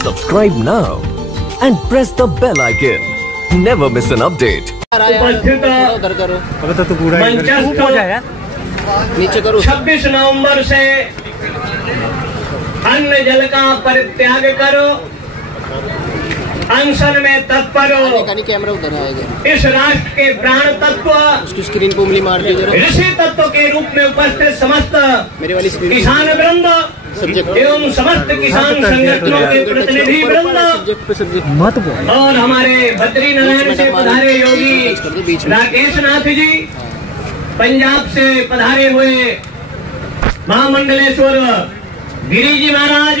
Subscribe now and press the bell icon. Never miss an update. उपस्थित नीचे करो। 26 नवंबर से अन्न जल का परित्याग करो, अनशन में तत्पर हो। कैमरा उधर आएगा। इस राष्ट्र के प्राण तत्व, उसकी स्क्रीन को उंगली मार दीजिए। ऋषि तत्व के रूप में उपस्थित समस्त मेरे वाली किसान वृंद एवं समस्त किसान संगठनों के प्रतिनिधि वृंद और हमारे बद्री नारायण से पधारे योगी राकेश नाथ जी, पंजाब से पधारे हुए महामंडलेश्वर गिरी जी महाराज,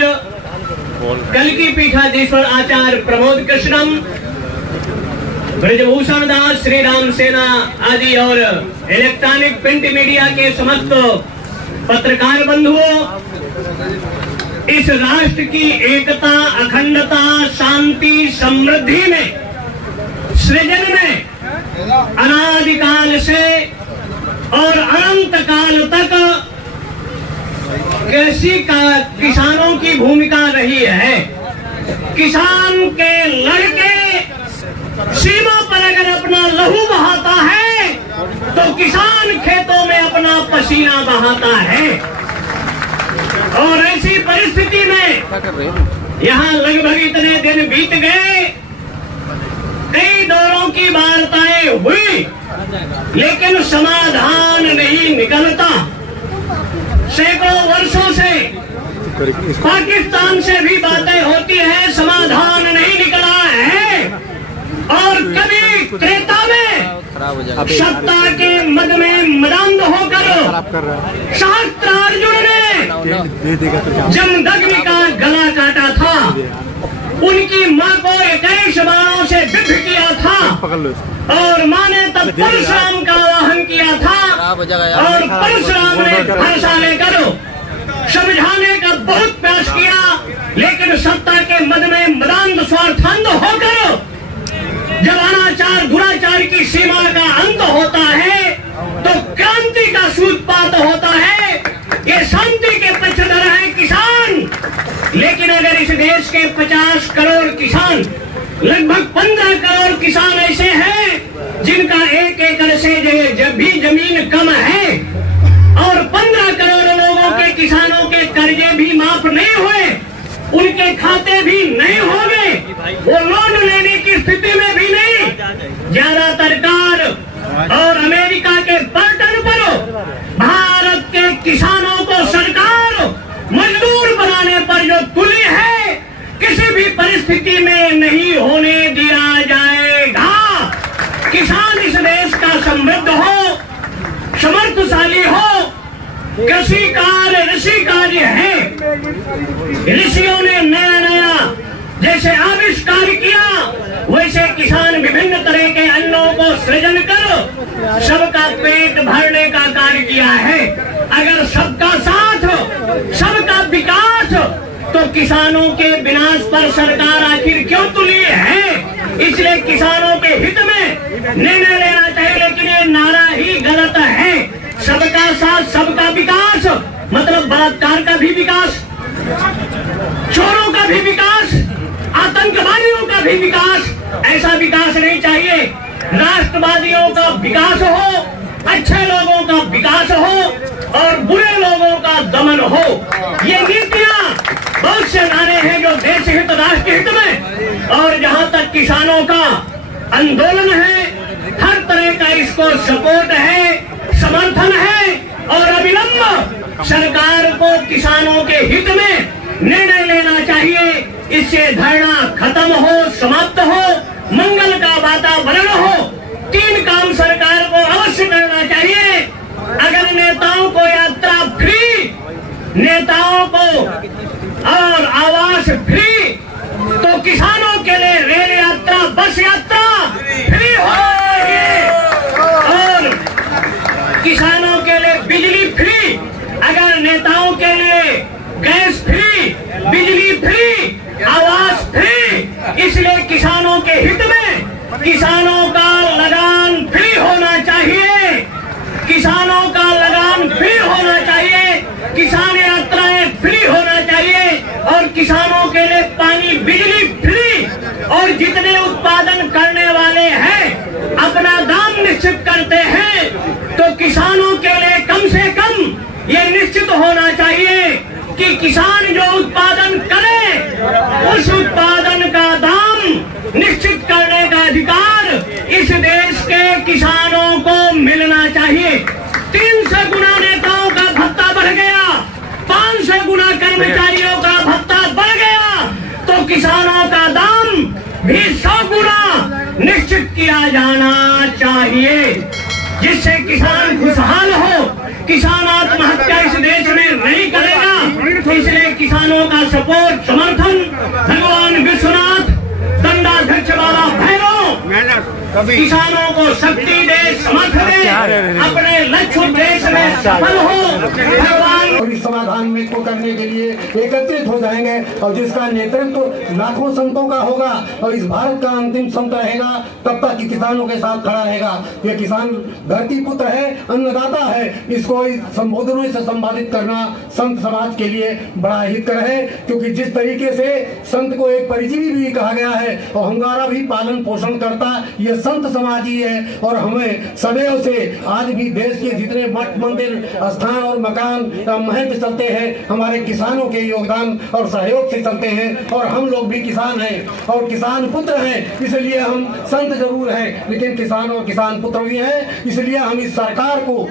कल की पीठाधीश्वर आचार्य प्रमोद कृष्णम, ब्रजभूषण दास, श्री राम सेना आदि और इलेक्ट्रॉनिक प्रिंट मीडिया के समस्त पत्रकार बंधुओं, इस राष्ट्र की एकता, अखंडता, शांति, समृद्धि में, सृजन में अनादिकाल से और अनंत काल तक कृषि का किसानों की भूमिका रही है। किसान के लड़के सीमा पर अगर अपना लहू बहाता है तो किसान खेतों में अपना पसीना बहाता है। और ऐसी परिस्थिति में यहाँ लगभग इतने दिन बीत गए, कई दौरों की वार्ताएं हुई, लेकिन समाधान नहीं निकलता। सैकड़ों वर्षों से पाकिस्तान से भी बातें होती है, समाधान नहीं निकला है। और कभी त्रेता में सत्ता के मद में मदांध होकर सहस्त्रार्जुन ने जमदग्नि का गला काटा था, उनकी मां को 21 बाणों से विद्ध किया था और मां ने तब परशुराम का आवाहन किया था और परशुराम ने फरसा लेकर समझाने का बहुत प्रयास किया, लेकिन सत्ता के मद में मदांध स्वार्थांध होकर जब अनाचार दुराचार की सीमा का अंत होता है तो क्रांति का सूत्रपात होता है। ये शांति के पक्षधर है किसान, लेकिन अगर इस देश के 50 करोड़ किसान, लगभग 15 करोड़ किसान ऐसे हैं जिनका 1 एकड़ से जब भी जमीन कम है और 15 करोड़ लोगों के किसानों के कर्जे भी माफ नहीं हुए, उनके खाते भी नहीं होंगे, वो लोन लेने की स्थिति में भी नहीं। ज्यादातर कार और अमेरिका के बर्तन पर भारत के किसानों को सरकार मजदूर बनाने पर जो तुली है, किसी भी परिस्थिति में नहीं होने दिया जाएगा। किसान इस देश का समृद्ध हो, समर्थशाली हो, कृषि कार्य ऋषि कार्य है। ऋषियों ने नया नया जैसे आविष्कार किया, वैसे किसान विभिन्न तरह के अन्नों को सृजन कर सबका पेट भरने का कार्य किया है। अगर सबका साथ, सबका विकास, तो किसानों के विनाश पर सरकार आखिर क्यों तुली है? इसलिए किसानों के हित में निर्णय लेना चाहिए, लेकिन ये नारा ही गलत है। सबका साथ, सबका विकास मतलब बलात्कार का भी विकास, चोरों का भी विकास, आतंकवादियों का भी विकास, ऐसा विकास नहीं चाहिए। राष्ट्रवादियों का विकास हो, अच्छे लोगों का विकास हो और बुरे लोगों का दमन हो। ये नीतियां, बहुत से नारे हैं जो देश हित, राष्ट्र हित में, और जहां तक किसानों का आंदोलन है, हर तरह का इसको सपोर्ट है, समर्थन है और अविलंब सरकार को किसानों के हित में निर्णय लेना चाहिए। इससे धरना खत्म हो, समाप्त हो, मंगल का वातावरण हो। 3 काम सरकार को अवश्य करना चाहिए। अगर नेताओं को यात्रा फ्री, नेताओं को और आवास फ्री, तो किसानों के लिए रेल यात्रा, बस यात्रा फ्री होना चाहिए और किसानों के लिए बिजली फ्री। अगर नेताओं के लिए गैस फ्री, बिजली फ्री, आवास फ्री, इसलिए किसानों के हित में किसानों का लगान फ्री होना चाहिए। किसानों का लगान फ्री होना चाहिए, किसान यात्राएं फ्री होना चाहिए और किसानों के लिए पानी बिजली फ्री, और जितने उत्पादन करने वाले हैं अपना दाम निश्चित करते हैं, तो किसानों के लिए कम से कम ये निश्चित होना चाहिए कि किसान जो उत्पादन करे उस उत्पादन का दाम निश्चित करने का अधिकार इस देश के किसानों को मिलना चाहिए। 300 गुना नेताओं का भत्ता बढ़ गया, 500 गुना कर्मचारियों का भत्ता बढ़ गया, तो किसानों का दाम भी 100 गुना निश्चित किया जाना चाहिए, जिससे किसान खुशहाल हो। किसान आत्महत्या इस देश में नहीं करेगा, तो इसलिए किसानों का सपोर्ट, समर्थन भगवान विश्वनाथ, दंडाध्यक्ष बाबा भैरव किसानों को शक्ति दे, समर्थ दे, अपने लक्ष्य उद्देश्य में सफल हो। भगवान और इस समाधान में को करने के लिए एकत्रित हो जाएंगे, और जिसका नेतृत्व लाखों संतों का होगा, और इस भारत का अंतिम संत रहेगा तब तक कि किसानों के साथ खड़ा रहेगा। ये किसान धरती पुत्र है, अन्नदाता है, इसको इस संबोधनों से संबोधित करना संत समाज के लिए बड़ा हितकर है, क्योंकि जिस तरीके से संत को एक परिजीवी भी कहा गया है और हमारा भी पालन पोषण करता ये संत समाज ही है। और हमें सदैव से आज भी देश के जितने मठ मंदिर स्थान और मकान महंत चलते हैं हमारे किसानों के योगदान और सहयोग से चलते हैं, और हम लोग भी किसान हैं और किसान पुत्र हैं, इसलिए हम संत जरूर हैं लेकिन किसान और किसान पुत्र भी हैं। इसलिए हम इस सरकार को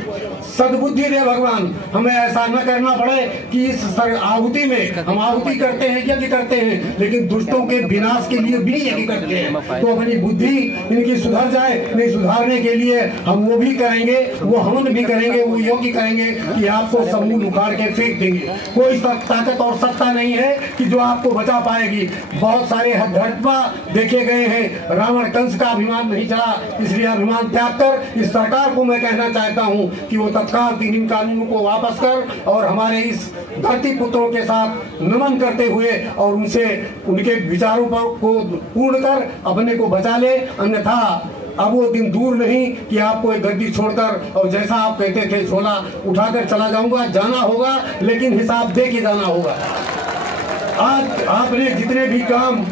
सद्बुद्धि दे भगवान, हमें ऐसा न करना पड़े कि इस आहुति में हम आहुति करते हैं, यज्ञ करते हैं, लेकिन दुष्टों के विनाश के लिए भी यज्ञ करते हैं। तो अपनी बुद्धि इनकी सुधर जाए, नहीं सुधारने के लिए हम वो भी करेंगे, वो हवन भी करेंगे, वो योग्य करेंगे कि आपको समूल उखाड़ के फेंक देंगे। कोई ताकत और सत्ता नहीं है कि जो आपको बचा पाएगी। बहुत सारे हत्या देखे गए हैं, रावण कंस का अभिमान नहीं चला, इसलिए अभिमान त्याग कर इस सरकार को मैं कहना चाहता हूँ कि वो तत्काल 3 कानूनों को वापस कर और हमारे इस धरती पुत्रों के साथ नमन करते हुए और उनसे उनके विचारों पर को पूर्ण कर अपने को बचा ले। अन्यथा अब वो दिन दूर नहीं कि आपको एक गद्दी छोड़कर और जैसा आप कहते थे झोला उठाकर चला जाऊंगा, जाना होगा लेकिन हिसाब दे के जाना होगा। आज आपने जितने भी काम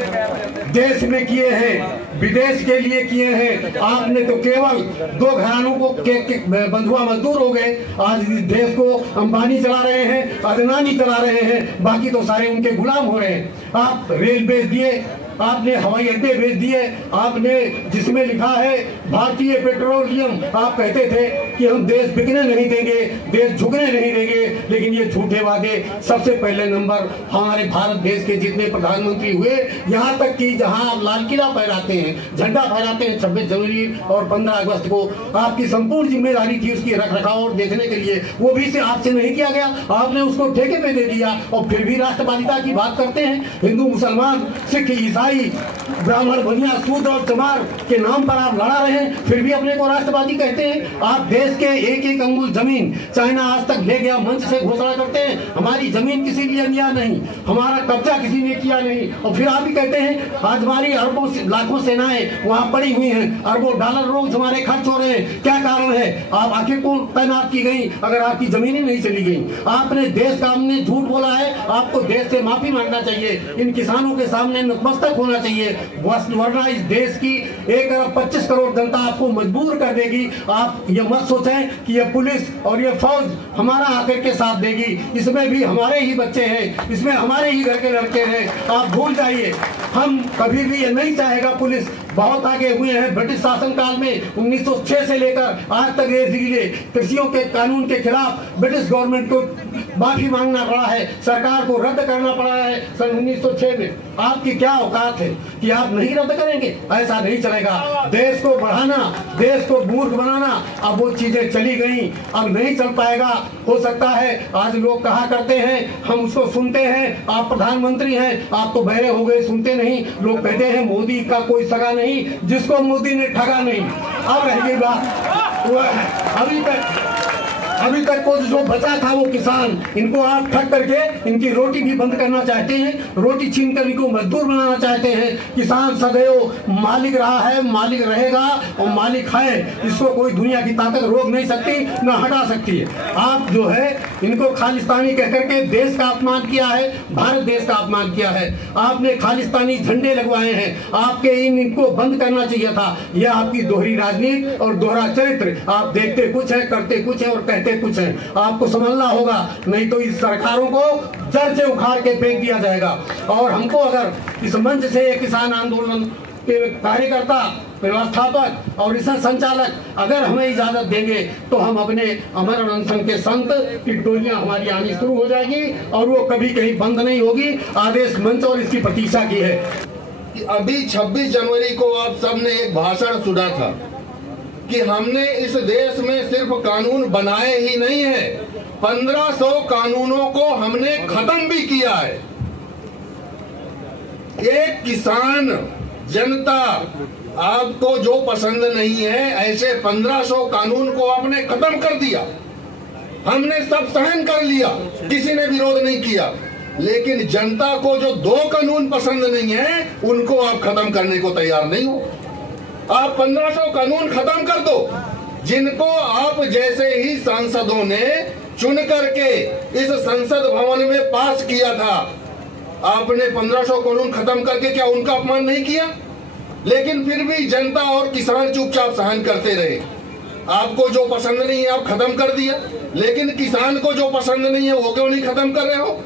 देश में किए हैं, विदेश के लिए किए हैं, आपने तो केवल 2 घरानों को बंधुआ मजदूर हो गए। आज इस देश को अंबानी चला रहे हैं, अदनानी चला रहे हैं, बाकी तो सारे उनके गुलाम हो रहे हैं। आप रेल बेच दिए, आपने हवाई अड्डे भेज दिए, आपने जिसमें लिखा है भारतीय पेट्रोलियम, आप कहते थे कि हम देश बिकने नहीं देंगे, देश झुकने नहीं देंगे, लेकिन ये झूठे वादे। सबसे पहले नंबर हमारे भारत देश के जितने प्रधानमंत्री हुए, यहाँ तक कि जहाँ आप लाल किला फहराते हैं, झंडा फहराते हैं 26 जनवरी और 15 अगस्त को, आपकी संपूर्ण जिम्मेदारी थी उसकी रख रखाव और देखने के लिए, वो भी से आपसे नहीं किया गया, आपने उसको ठेके पे दे दिया। और फिर भी राष्ट्रवादिता की बात करते हैं। हिंदू मुसलमान सिख ईसाई ब्राह्मण बनिया सूद और चमार के नाम पर आप लड़ा रहे हैं, फिर भी अपने को राष्ट्रवादी कहते हैं। आप देश के एक एक अंगुल जमीन चाइना आज तक ले गया मंच से घोषणा करते हैं हमारी जमीन किसी लिए लिया नहीं, हमारा कब्जा किसी ने किया नहीं, और फिर आप भी कहते हैं आज हमारी अरबों लाखों सेनाएं वहां पड़ी हुई हैं, अरबों डॉलर रोज हमारे खर्च हो रहे हैं। क्या कारण है? आप आखिर को तैनात की गई अगर आपकी जमीनें नहीं चली गई? आपने देश का हमने झूठ बोला है, आपको देश से माफी मांगना चाहिए, इन किसानों के सामने नतमस्तक होना चाहिए, वरना इस देश की 1 अरब 25 करोड़ जनता आपको मजबूर कर देगी। आप ये मत सोचें कि ये पुलिस और ये फौज हमारा आकर के साथ देगी, इसमें भी हमारे ही बच्चे हैं, इसमें हमारे ही घर के लड़के हैं। आप भूल जाइए, हम कभी भी ये नहीं चाहेगा। पुलिस बहुत आगे हुए हैं, ब्रिटिश शासनकाल में 1906 से लेकर आज तक ये कृषियों के कानून के खिलाफ ब्रिटिश गवर्नमेंट को माफी मांगना पड़ा है, सरकार को रद्द करना पड़ा है सन 1906 में। आपकी क्या औकात है कि आप नहीं रद्द करेंगे? ऐसा नहीं चलेगा। देश को बढ़ाना, देश को मूर्ख बनाना, अब वो चीजें चली गई, अब नहीं चल पाएगा। हो सकता है आज लोग कहा करते हैं, हम उसको सुनते हैं, आप प्रधानमंत्री हैं, आप तो बहरे हो गए, सुनते नहीं। लोग कहते हैं मोदी का कोई सगा नहीं, जिसको मोदी ने ठगा नहीं। अब रह गई बात, अभी तक अभी तक को जो बचा था वो किसान, इनको आप ठग करके इनकी रोटी भी बंद करना चाहते हैं, रोटी छीन कर इनको मजदूर बनाना चाहते हैं। किसान सदैव मालिक रहा है, मालिक रहेगा और मालिक है, इसको कोई दुनिया की ताकत रोक नहीं सकती, न हटा सकती है। आप जो है इनको खालिस्तानी कह करके देश का अपमान किया है, भारत देश का अपमान किया है। आपने खालिस्तानी झंडे लगवाए हैं, आपके इनको बंद करना चाहिए था। यह आपकी दोहरी राजनीति और दोहरा चरित्र, आप देखते कुछ है, करते कुछ है और कहते कुछ है। आपको समझना होगा, नहीं तो इस सरकारों को जड़ से उखाड़ के फेंक दिया जाएगा। और हमको अगर इस मंच से किसान आंदोलन के कार्यकर्ता, व्यवस्थापक और इस संचालक अगर हमें इजाजत देंगे तो हम अपने अमर अनशन के संत की टोलियां हमारी आनी शुरू हो जाएगी और वो कभी कहीं बंद नहीं होगी। आदेश मंच और इसकी प्रतीक्षा की है। अभी 26 जनवरी को आप सबने एक भाषण सुना था कि हमने इस देश में सिर्फ कानून बनाए ही नहीं है, 1500 कानूनों को हमने खत्म भी किया है। एक किसान, जनता, आपको जो पसंद नहीं है ऐसे 1500 कानून को आपने खत्म कर दिया। हमने सब सहन कर लिया, किसी ने विरोध नहीं किया। लेकिन जनता को जो 2 कानून पसंद नहीं है उनको आप खत्म करने को तैयार नहीं हो। आप 1500 कानून खत्म कर दो, जिनको आप जैसे ही सांसदों ने चुन करके इस संसद भवन में पास किया था, आपने 1500 कानून खत्म करके क्या उनका अपमान नहीं किया? लेकिन फिर भी जनता और किसान चुपचाप सहन करते रहे। आपको जो पसंद नहीं है आप खत्म कर दिया, लेकिन किसान को जो पसंद नहीं है वो क्यों नहीं खत्म कर रहे हो?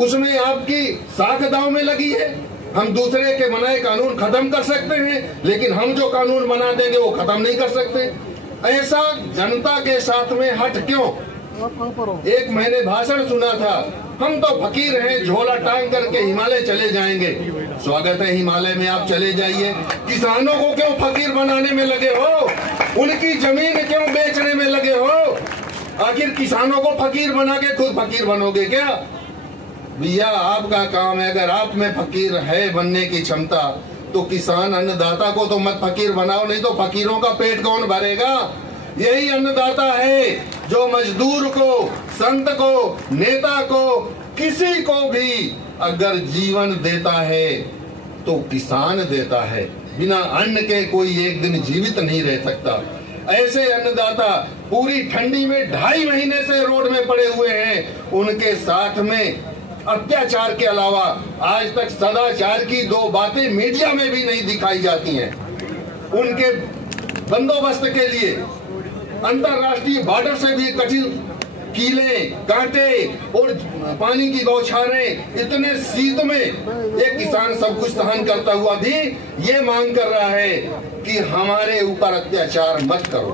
उसमें आपकी साख दांव में लगी है। हम दूसरे के बनाए कानून खत्म कर सकते हैं, लेकिन हम जो कानून बना देंगे वो खत्म नहीं कर सकते। ऐसा जनता के साथ में हट क्यों? एक मैंने भाषण सुना था, हम तो फकीर हैं, झोला टांग करके हिमालय चले जाएंगे। स्वागत है, हिमालय में आप चले जाइए। किसानों को क्यों फकीर बनाने में लगे हो? उनकी जमीन क्यों बेचने में लगे हो? आखिर किसानों को फकीर बना के खुद फकीर बनोगे क्या? भैया आपका काम है, अगर आप में फकीर है बनने की क्षमता, तो किसान अन्नदाता को तो मत फकीर बनाओ, नहीं तो फकीरों का पेट कौन भरेगा? यही अन्नदाता है जो मजदूर को, संत को, नेता को, किसी को भी अगर जीवन देता है तो किसान देता है। बिना अन्न के कोई एक दिन जीवित नहीं रह सकता। ऐसे अन्नदाता पूरी ठंडी में 2.5 महीने से रोड में पड़े हुए हैं। उनके साथ में अत्याचार के अलावा आज तक सदाचार की 2 बातें मीडिया में भी नहीं दिखाई जाती हैं। उनके बंदोबस्त के लिए अंतरराष्ट्रीय बॉर्डर से भी कठिन कीले, कांटे और पानी की बौछारें, इतने शीत में एक किसान सब कुछ सहन करता हुआ भी ये मांग कर रहा है कि हमारे ऊपर अत्याचार मत करो।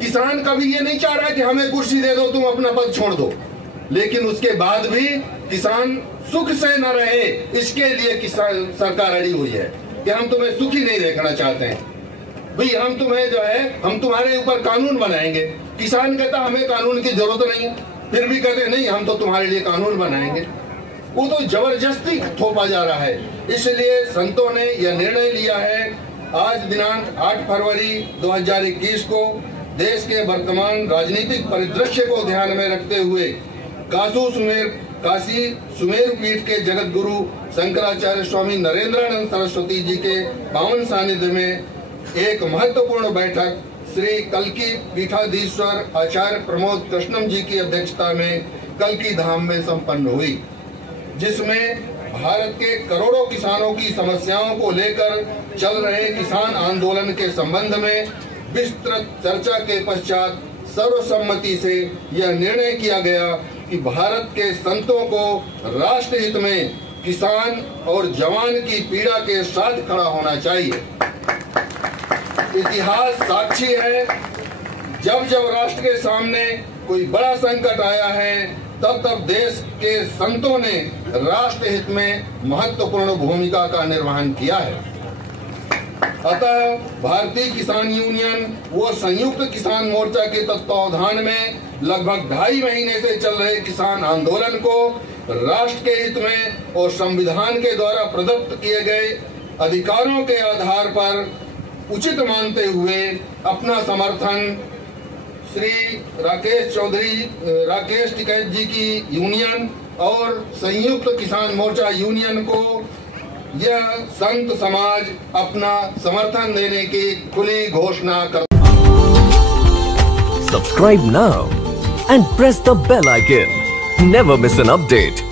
किसान कभी ये नहीं चाह रहा कि हमें कुर्सी दे दो, तुम अपना पद छोड़ दो। लेकिन उसके बाद भी किसान सुख से न रहे, इसके लिए किसान सरकार अड़ी हुई है कि हम तुम्हें सुखी नहीं देखना चाहते हैं। भाई हम तुम्हें जो है, हम तुम्हारे ऊपर कानून बनाएंगे। किसान कहता हमें कानून की जरूरत नहीं है, फिर भी कहते नहीं हम तो तुम्हारे लिए कानून बनाएंगे। वो तो जबरदस्ती थोपा जा रहा है। इसलिए संतों ने यह निर्णय लिया है, आज दिनांक 8 फरवरी 2021 को देश के वर्तमान राजनीतिक परिदृश्य को ध्यान में रखते हुए काशी सुमेर पीठ के जगत गुरु शंकराचार्य स्वामी नरेंद्रानंद सरस्वती जी के पावन सानिध्य में एक महत्वपूर्ण बैठक श्री कल्की पीठाधीश्वर आचार्य प्रमोद कृष्णम जी की अध्यक्षता में कल्की धाम में संपन्न हुई, जिसमें भारत के करोड़ों किसानों की समस्याओं को लेकर चल रहे किसान आंदोलन के संबंध में विस्तृत चर्चा के पश्चात सर्वसम्मति से यह निर्णय किया गया कि भारत के संतों को राष्ट्र हित में किसान और जवान की पीड़ा के साथ खड़ा होना चाहिए। इतिहास साक्षी है, जब जब राष्ट्र के सामने कोई बड़ा संकट आया है तब तब देश के संतों ने राष्ट्र हित में महत्वपूर्ण भूमिका का निर्वहन किया है। अतः भारतीय किसान यूनियन व संयुक्त किसान मोर्चा के तत्वावधान में लगभग 2.5 महीने से चल रहे किसान आंदोलन को राष्ट्र के हित में और संविधान के द्वारा प्रदत्त किए गए अधिकारों के आधार पर उचित मानते हुए अपना समर्थन श्री राकेश चौधरी, राकेश टिकैत जी की यूनियन और संयुक्त किसान मोर्चा यूनियन को यह संत समाज अपना समर्थन देने की खुली घोषणा कर। Subscribe now and press the bell icon. Never miss an update.